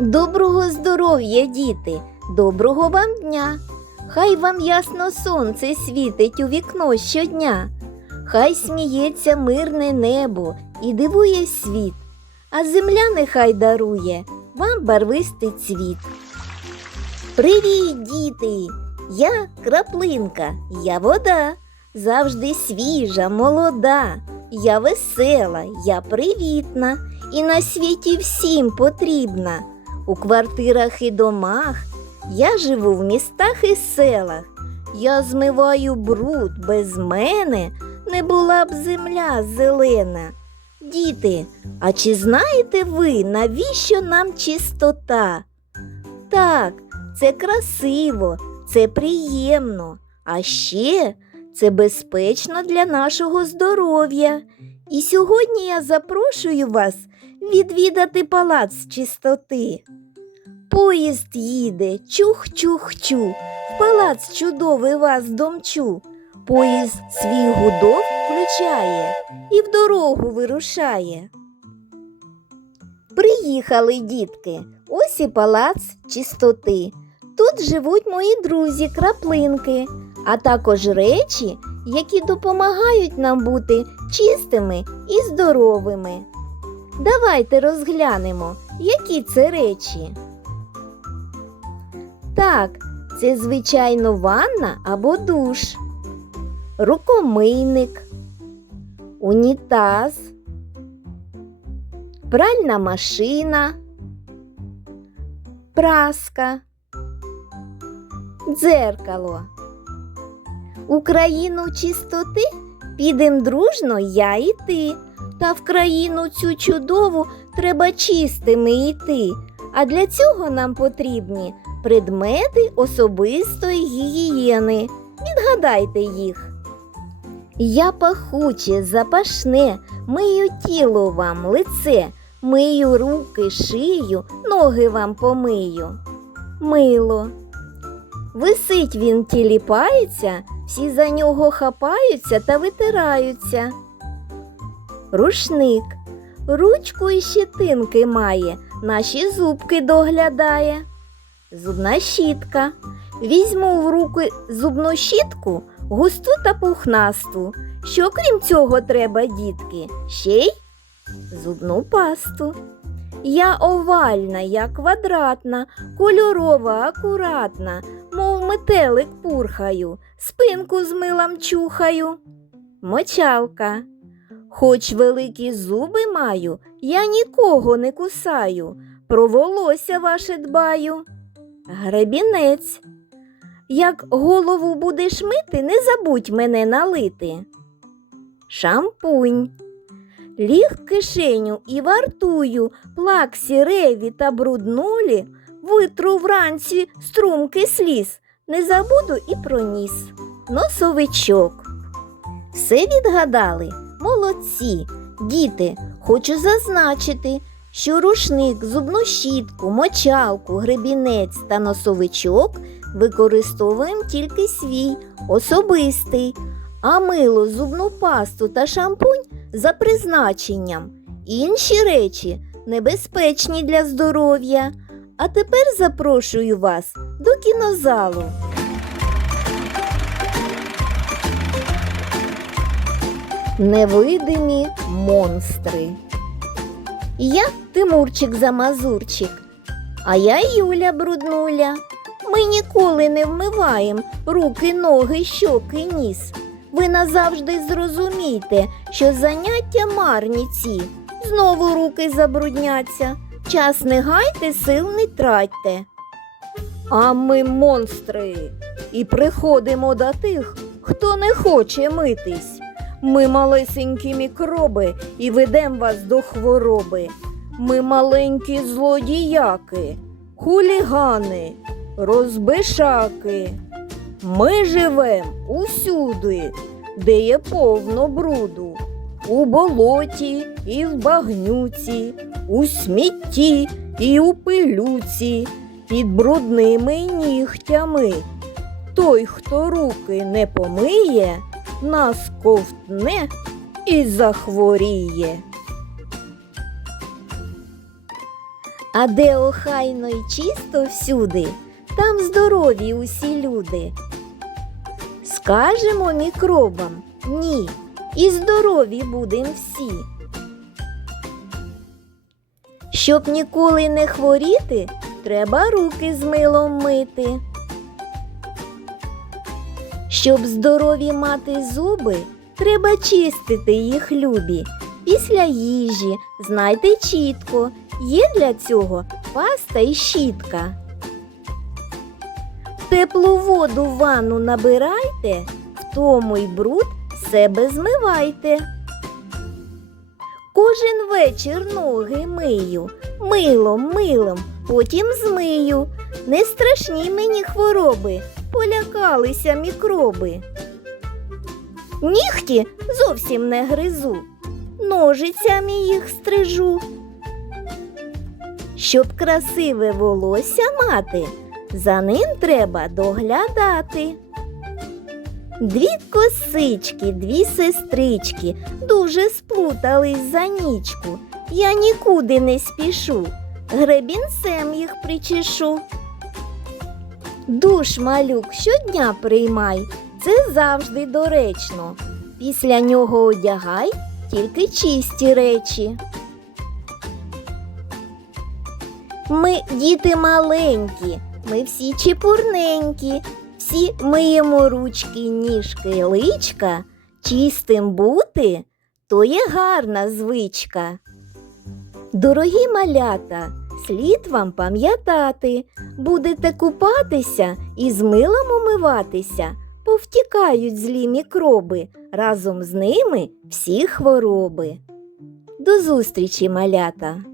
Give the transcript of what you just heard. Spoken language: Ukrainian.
Доброго здоров'я, діти, доброго вам дня! Хай вам ясно сонце світить у вікно щодня, хай сміється мирне небо і дивує світ, а земля нехай дарує вам барвистий цвіт. Привіт, діти! Я краплинка, я вода, завжди свіжа, молода, я весела, я привітна і на світі всім потрібна. У квартирах і домах я живу в містах і селах. Я змиваю бруд без мене, не була б земля зелена. Діти, а чи знаєте ви, навіщо нам чистота? Так, це красиво, це приємно, а ще це безпечно для нашого здоров'я. І сьогодні я запрошую вас відвідати палац чистоти. Поїзд їде, чух-чух-чух, в палац чудовий вас домчу. Поїзд свій гудок включає і в дорогу вирушає. Приїхали дітки, ось і палац чистоти. Тут живуть мої друзі краплинки, а також речі, які допомагають нам бути чистими і здоровими. Давайте розглянемо, які це речі. Так, це звичайно ванна або душ, рукомийник, унітаз, пральна машина, праска, дзеркало. У країну чистоти підем дружно я і ти. Та в країну цю чудову треба чистими йти. А для цього нам потрібні предмети особистої гігієни. Відгадайте їх. Я пахуче, запашне, мию тіло вам, лице, мию руки, шию, ноги вам помию. Мило. Висить він тіліпається, всі за нього хапаються та витираються. Рушник. Ручку і щетинки має, наші зубки доглядає. Зубна щітка. Візьму в руки зубну щітку, густу та пухнасту. Що крім цього треба, дітки? Ще й зубну пасту. Я овальна, я квадратна, кольорова, акуратна, мов метелик пурхаю, спинку з милом чухаю. Мочалка. Хоч великі зуби маю, я нікого не кусаю, про волосся ваше дбаю. Гребінець. Як голову будеш мити, не забудь мене налити. Шампунь. Ліг кишеню і вартую плаксі, реві та бруднулі, витру вранці струмки сліз, не забуду і про ніс. Носовичок. Все відгадали? Молодці. Діти, хочу зазначити, що рушник, зубну щітку, мочалку, гребінець та носовичок використовуємо тільки свій, особистий, а мило, зубну пасту та шампунь за призначенням. Інші речі небезпечні для здоров'я. А тепер запрошую вас до кінозалу. Невидимі монстри. Я Тимурчик Замазурчик, а я Юля Бруднуля. Ми ніколи не вмиваємо руки, ноги, щоки, ніс. Ви назавжди зрозумійте, що заняття марні ці. Знову руки забрудняться. Час не гайте, сил не тратьте. А ми монстри і приходимо до тих, хто не хоче митись. Ми малесенькі мікроби і ведем вас до хвороби. Ми маленькі злодіяки, хулігани, розбишаки. Ми живем усюди, де є повно бруду, у болоті і в багнюці, у смітті і у пилюці, під брудними нігтями. Той, хто руки не помиє, нас ковтне і захворіє. А де охайно й чисто всюди, там здорові усі люди. Скажемо мікробам ні, і здорові будем всі. Щоб ніколи не хворіти, треба руки з милом мити. Щоб здорові мати зуби, треба чистити їх любі. Після їжі знайте чітко, є для цього паста і щітка. Теплу воду в ванну набирайте, в тому й бруд себе змивайте. Кожен вечір ноги мию, милом, милом, потім змию. Не страшні мені хвороби, полякалися мікроби. Нігті зовсім не гризу, ножицями їх стрижу. Щоб красиве волосся мати, за ним треба доглядати. Дві косички, дві сестрички дуже сплутались за нічку. Я нікуди не спішу, гребінцем їх причешу. Душ малюк щодня приймай, це завжди доречно. Після нього одягай тільки чисті речі. Ми діти маленькі, ми всі чепурненькі, всі миємо ручки, ніжки, личка, чистим бути то є гарна звичка. Дорогі малята, слід вам пам'ятати, будете купатися і з милом умиватися, повтікають злі мікроби, разом з ними всі хвороби. До зустрічі, малята!